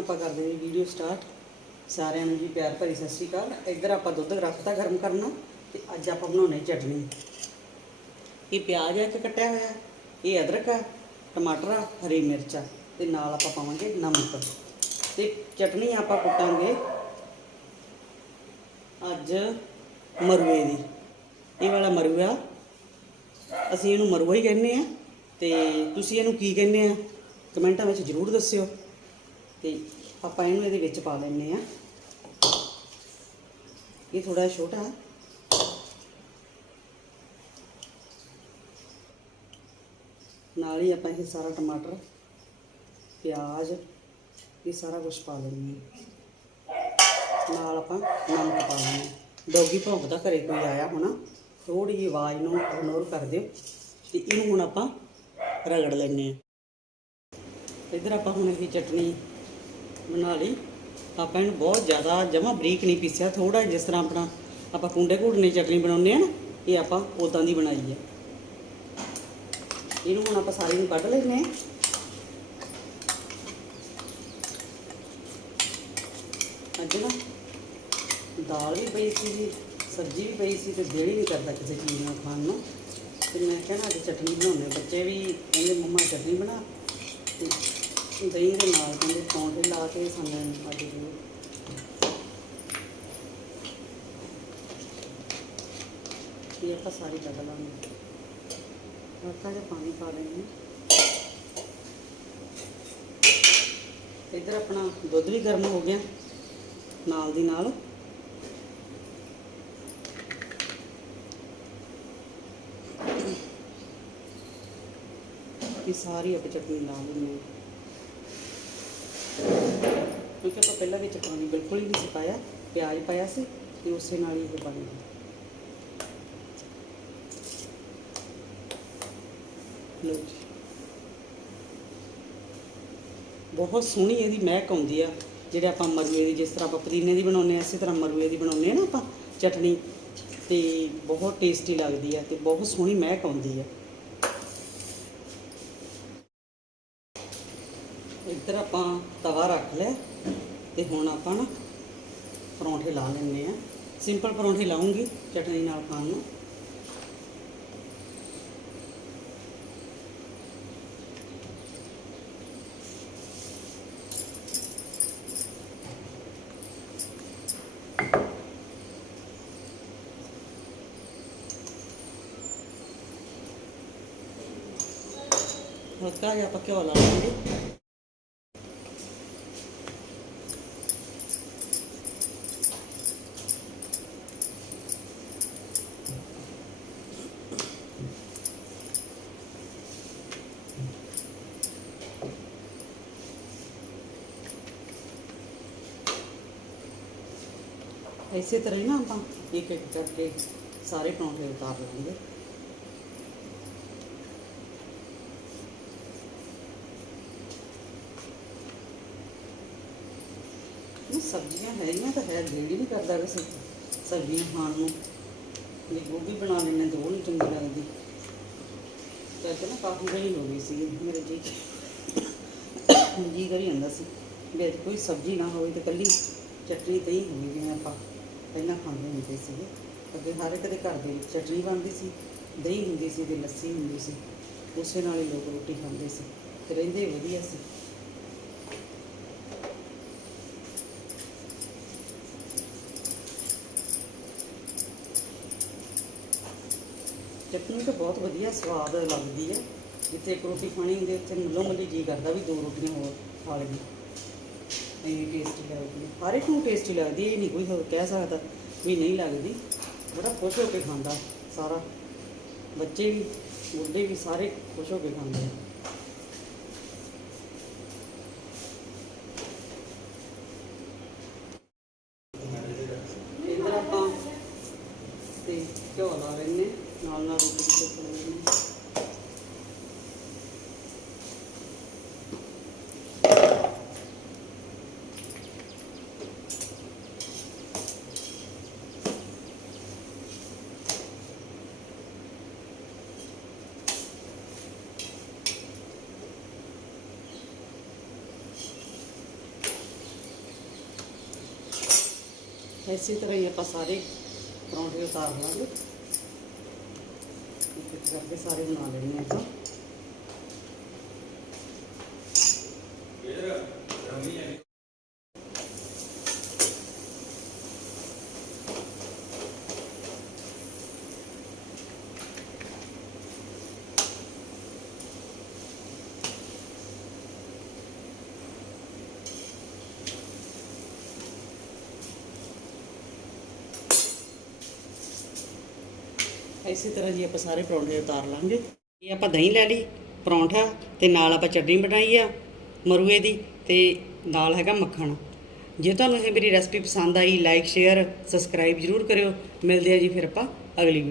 ਆਪਾਂ ਕਰਦੇ ਜੀ ਵੀਡੀਓ ਸਟਾਰਟ ਸਾਰਿਆਂ ਨੂੰ ਜੀ ਪਿਆਰ ਭਰੀ ਸਤਿ ਸ਼੍ਰੀ ਅਕਾਲ। ਇੱਧਰ ਆਪਾਂ ਦੁੱਧ ਰੱਖਤਾ ਗਰਮ ਕਰਨਾ ਤੇ ਅੱਜ ਆਪਾਂ ਬਣਾਉਣੇ ਚਟਨੀ। ਇਹ ਪਿਆਜ਼ ਹੈ ਇੱਕ ਕੱਟਿਆ ਹੋਇਆ ਇਹ ਅਦਰਕ ਹੈ ਟਮਾਟਰ ਆ, ਹਰੀ ਮਿਰਚ ਆ ਤੇ ਨਾਲ ਆਪਾਂ ਪਾਵਾਂਗੇ ਨਮਕ। ਤੇ ਚਟਨੀ ਆਪਾਂ ਕੁੱਟਾਂਗੇ ਅੱਜ ਮਰੂਏ ਦੀ। ਇਹ ਵਾਲਾ ਮਰੂਆ, ਅਸੀਂ ਇਹਨੂੰ ਮਰੂਆ ਹੀ ਕਹਿੰਦੇ ਆ ਤੇ ਤੁਸੀਂ ਇਹਨੂੰ ਕੀ ਕਹਿੰਦੇ ਆ? ਕਮੈਂਟਾਂ ਵਿੱਚ ਜ਼ਰੂਰ ਦੱਸਿਓ। ਤੇ ਆਪਾਂ ਇਹਨੂੰ ਇਹਦੇ ਵਿੱਚ ਪਾ ਲੈਂਦੇ ਆ ਇਹ ਥੋੜਾ ਛੋਟਾ ਹੈ। ਨਾਲ ਹੀ ਆਪਾਂ ਇਹ ਸਾਰਾ ਟਮਾਟਰ, ਪਿਆਜ਼, ਇਹ ਸਾਰਾ ਕੁਝ ਪਾ ਲੈਂਦੇ ਹਾਂ। ਨਾਲ ਆਪਾਂ ਨਮਕ ਪਾ ਲੈਂਦੇ ਹਾਂ। ਡੋਗੀ ਭੌਂਕਦਾ ਘਰੇ ਕੋਈ ਆਇਆ ਹੋਣਾ ਥੋੜੀ ਜਿਹੀ ਆਵਾਜ਼ ਨੂੰ ਇਗਨੋਰ ਕਰ ਦਿਓ ਤੇ ਇਹਨੂੰ ਹੁਣ ਆਪਾਂ ਰਗੜ ਲੈਂਦੇ ਹਾਂ। ਇੱਧਰ ਆਪਾਂ ਹੁਣ ਇਹ ਚਟਨੀ ਬਣਾ ਲਈ। ਆਪਾਂ ਇਹਨੂੰ ਬਹੁਤ ਜ਼ਿਆਦਾ ਜਮਾ ਬਰੀਕ ਨਹੀਂ ਪੀਸਿਆ ਥੋੜਾ ਜਿਸ ਤਰ੍ਹਾਂ ਆਪਣਾ ਆਪਾਂ ਕੁੰਡੇ ਘੂੜਨੇ ਚਟਨੀ ਬਣਾਉਂਦੇ ਆ ਨਾ, ਇਹ ਆਪਾਂ ਉਦਾਂ ਦੀ ਬਣਾਈ ਹੈ। ਇਹਨੂੰ ਹੁਣ ਆਪਾਂ ਸਾਰੀ ਨੂੰ ਕੱਢ ਲੈਂਦੇ ਹਾਂ। ਅੱਜ ਨਾ ਦਾਲ ਵੀ ਪਈ ਸੀ ਸਬਜ਼ੀ ਵੀ ਪਈ ਸੀ ਤੇ ਦਿਲ ਹੀ ਨਹੀਂ ਕਰਦਾ ਕਿਸੇ ਚੀਜ਼ ਨਾਲ ਖਾਣ ਨੂੰ। ਤੇ ਮੈਂ ਕਹਿਣਾ ਅੱਜ ਚਟਨੀ ਬਣਾਉਂਦੇ ਬੱਚੇ ਵੀ ਕਹਿੰਦੇ, ਮੰਮਾ, ਚਟਨੀ ਬਣਾ। ਦਹੀਂ ਦੇ ਨਾਲ ਕਹਿੰਦੇ ਪੌਂਠੇ ਲਾ ਕੇ ਸਾਨੂੰ ਅੱਜ ਦਿਓ ਇਹ ਆਪਾਂ ਸਾਰੀ ਕੱਢ ਲਾਂਗੇ? ਹਲਕਾ ਜਿਹਾ ਪਾਣੀ ਪਾ ਲੈਂਦੇ ਇੱਧਰ ਆਪਣਾ ਦੁੱਧ ਵੀ ਗਰਮ ਹੋ ਗਿਆ, ਨਾਲ ਦੀ ਨਾਲ। ਇਹ ਸਾਰੀ ਆਪਾਂ ਚਟਨੀ ਲਾ ਦਿੰਦੇ ਹਾਂ। ਕਿਉਂਕਿ ਆਪਾਂ ਪਹਿਲਾਂ ਵਿੱਚ ਪਾਣੀ ਬਿਲਕੁਲ ਹੀ ਨਹੀਂ ਸੀ ਪਾਇਆ, ਪਿਆਜ਼ ਪਾਇਆ ਸੀ ਤੇ ਉਸੇ ਨਾਲ ਹੀ ਇਹ ਬਣ ਗਿਆ ਲਓ ਜੀ। ਬਹੁਤ ਸੋਹਣੀ ਇਹਦੀ ਮਹਿਕ ਆਉਂਦੀ ਆ, ਜਿਹੜੇ ਆਪਾਂ ਮਰੂਏ ਦੀ, ਜਿਸ ਤਰ੍ਹਾਂ ਆਪਾਂ ਪੁਦੀਨੇ ਦੀ ਬਣਾਉਂਦੇ ਆ ਇਸੇ ਤਰ੍ਹਾਂ ਮਰੂਏ ਦੀ ਬਣਾਉਂਦੇ ਆ ਨਾ ਆਪਾਂ ਚਟਨੀ ਤੇ ਬਹੁਤ ਟੇਸਟੀ ਲੱਗਦੀ ਆ ਤੇ ਬਹੁਤ ਸੋਹਣੀ ਮਹਿਕ ਆਉਂਦੀ ਆ। ਇੱਧਰ ਆਪਾਂ ਤਵਾ ਰੱਖ ਲਿਆ ਤੇ ਹੁਣ ਆਪਾਂ ਨਾ ਪਰੌਂਠੇ ਲਾ ਲੈਂਦੇ ਆ ਸਿੰਪਲ ਪਰੌਂਠੇ ਲਾਉਂਗੀ ਚਟਨੀ ਨਾਲ ਖਾਣ ਨੂੰ। ਹਲਕਾ ਜਿਹਾ ਆਪਾਂ ਘਿਓ ਲਾ ਲਾਂਗੇ। ਇਸੇ ਤਰ੍ਹਾਂ ਹੀ ਨਾ ਆਪਾਂ ਇੱਕ ਇੱਕ ਕਰਕੇ ਸਾਰੇ ਪਰੌਂਠੇ ਉਤਾਰ ਲਾਂਗੇ ਇਹ ਸਬਜ਼ੀਆਂ ਹੈਗੀਆਂ ਤਾਂ ਹੈ, ਦਿਲ ਹੀ ਨਹੀਂ ਕਰਦਾ ਵੈਸੇ। ਸਬਜ਼ੀਆਂ ਖਾਣ ਨੂੰ। ਜੇ ਗੋਭੀ ਬਣਾ ਲੈਣੇ ਦੋ ਨਹੀਂ ਚੰਗੀ ਲੱਗਦੀ। ਤੇ ਅੱਜ ਨਾ ਕਾਫੀ ਗਈ ਹੋ ਗਈ ਸੀ, ਮੇਰੇ ਜੀ। ਜੀ ਕਰੀ ਜਾਂਦਾ ਸੀ ਵੀ ਅੱਜ ਕੋਈ ਸਬਜ਼ੀ ਨਾ ਹੋਵੇ ਤੇ ਕੱਲੀ ਚਟਨੀ ਤੇ ਹੀ ਹੋਵੇ ਜਿਵੇਂ ਆਪਾਂ। ਪਹਿਲਾਂ ਖਾਂਦੇ ਹੁੰਦੇ ਸੀਗੇ। ਅੱਗੇ ਹਰ ਇੱਕ ਦੇ ਘਰ ਦੇ ਵਿੱਚ ਚਟਨੀ ਬਣਦੀ ਸੀ, ਦਹੀਂ ਹੁੰਦੀ ਸੀ ਤੇ ਲੱਸੀ ਹੁੰਦੀ ਸੀ। ਉਸੇ ਨਾਲ ਹੀ ਲੋਕ ਰੋਟੀ ਖਾਂਦੇ ਸੀ। ਤੇ ਰਹਿੰਦੇ ਵਧੀਆ ਸੀ। ਚਟਨੀ ਤਾਂ ਬਹੁਤ ਵਧੀਆ ਸਵਾਦ ਲੱਗਦੀ ਹੈ। ਜਿੱਥੇ ਇੱਕ ਰੋਟੀ ਖਾਣੀ ਹੁੰਦੀ ਉੱਥੇ ਮੱਲੋ ਮੱਲੀ ਜੀ ਕਰਦਾ ਵੀ ਦੋ ਰੋਟੀਆਂ ਹੋਰ ਖਾ ਲਈਏ। ਇੰਨੀ ਟੇਸਟੀ ਲੱਗਦੀ ਹੈ। ਹਰ ਇੱਕ ਨੂੰ ਟੇਸਟੀ ਲੱਗਦੀ ਹੈ, ਇਹ ਨਹੀਂ ਕੋਈ ਹੋਰ ਕਹਿ ਸਕਦਾ, ਵੀ ਨਹੀਂ ਲੱਗਦੀ। ਬੜਾ ਖੁਸ਼ ਹੋ ਕੇ ਖਾਂਦਾ ਸਾਰਾ। ਬੱਚੇ ਵੀ ਬੁੱਢੇ ਵੀ ਸਾਰੇ ਖੁਸ਼ ਹੋ ਕੇ ਖਾਂਦੇ ਆ। ਇੱਧਰ ਆਪਾਂ ਤੇ ਘਿਓ ਲਾ ਲੈਂਦੇ ਨਾਲ ਨਾਲ ਰੋਟੀ ਦੇ ਉੱਤੇ ਇਸੇ ਤਰ੍ਹਾਂ ਹੀ ਆਪਾਂ ਸਾਰੇ ਪਰੌਂਠੇ ਉਤਾਰ ਲਾਂਗੇ। ਇੱਕ ਇੱਕ ਕਰਕੇ ਸਾਰੇ ਬਣਾ ਲੈਣੇ ਆਪਾਂ। ਇਸੇ ਤਰ੍ਹਾਂ ਜੀ ਆਪਾਂ ਸਾਰੇ ਪਰੌਂਠੇ ਉਤਾਰ ਲਾਂਗੇ। ਇਹ ਆਪਾਂ ਦਹੀਂ ਲੈ ਲਈ, ਪਰੌਂਠਾ ਤੇ ਨਾਲ ਆਪਾਂ ਚਟਨੀ ਬਣਾਈ ਆ ਮਰੂਏ ਦੀ ਤੇ ਨਾਲ ਹੈਗਾ ਮੱਖਣ। ਜੇ ਤੁਹਾਨੂੰ ਇਹ ਮੇਰੀ ਰੈਸਪੀ ਪਸੰਦ ਆਈ ਲਾਈਕ ਸ਼ੇਅਰ ਸਬਸਕ੍ਰਾਈਬ ਜਰੂਰ ਕਰਿਓ। ਮਿਲਦੇ ਆ ਜੀ ਫਿਰ ਆਪਾਂ ਅਗਲੀ ਵੀਡੀਓ